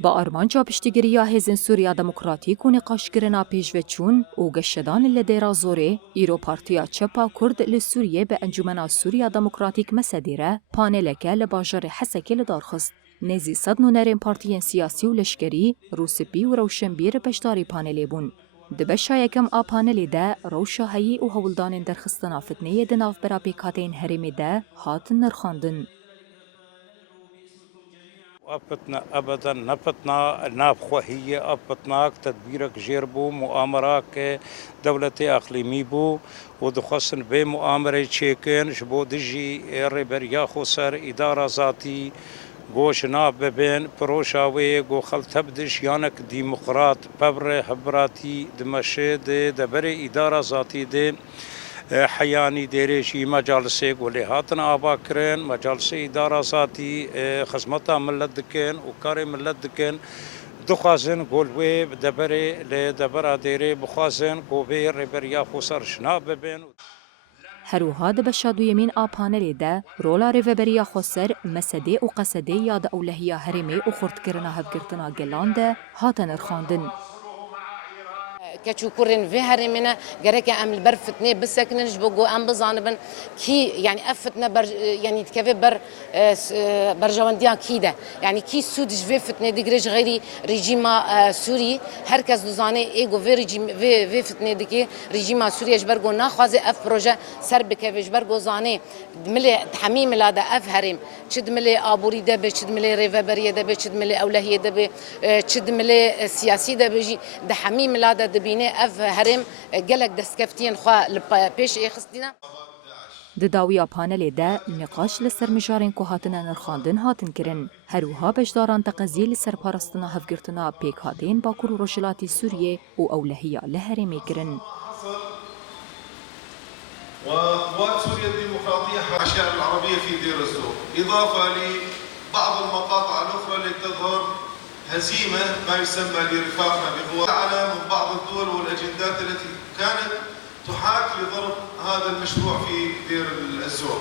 با آرمانجا پشتگیریا هزین سوریا دموکراتیک و نقاشگرنا پیشوچون و گشتدان لدیرا زوره ایرو پارتیا چپا کرد لسوریه به انجمنا سوریا دموکراتیک مسدیره پانلکه لباجر حسکی لدارخست. نزی صد نونرین پارتیین سیاسی و لشکری روسپی و روشنبیر پشتاری پانلی بون. دبشا یکم آ پانلی ده روشا هایی و هولدان درخستنا فتنه دناف برا پیکاتین هرمی ده هات نرخاندن. أفتنا أبدا نفتنا نافخه هي أفتناك تدبيرك جيربو مؤامرات دولة أقليمي بو ودخصن بمؤامرة تشيكن شبو دجي ريبريا خسر إدارة ذاتي گوش ناف ببین پروشاوی گو خل تبدش یانک دیمقراط پبر حبراتی دمشد دبر اداره ذاتی ده حیانی دیرشی مجالسه گوله هاتن آبا کرن مجالسه اداره ذاتی خدمتا ملت دکن و کار ملت دکن دخوازن گلوی دبر لدبر دیره بخوازن گوبه ربریا خسر شناف ببین هروها دبشا دو یمین آ پانلی ده رولا ریوبریا خسر مسده و قصده یاد اولهیا هرمی و خردکرنا هفگرتنا گلان ده هاتن ارخاندن. كشو كورن في هرمنا جرك أمل برفتني بس كنش بقو أم بزانبن كي يعني أفتنا يعني تكفي برجوانديا كيدا يعني كي سودش في فتنة دقريش غيري رجيما سوري هركز دوزاني إيجو في رجيم في فتنة دكي رجيما سوري جبرجو ناخذ أف بروجا سرب كيف جبرجو زاني دملي تحميم لادا أف هرم شد ملي أبوري دبي شد ملي ريفابرية دبي شد ملي أولهية دبي شد ملي سياسي دبي ده حميم لادا دبي اف هرم گلک دستکفتین خوا پیش اخستینا. دداویا پانلی ده نقاش لسر مجارین که هاتنا نرخاندن هاتن کرن. هروها بجداران تقضیه لسر پارستنا هفگرتنا پیک هاتین باکور و رجلاتی سوریه و اولهیا لهرمی کرن. وقوات سوريا الديمقراطية الأشياء العربية في دير الزور إضافة لبعض المقاطع الأخرى التي تظهر هزيمة ما يسمى لرفاقنا بقوة على من بعض الدول والأجندات التي كانت تحاك لضرب هذا المشروع في دير الزور.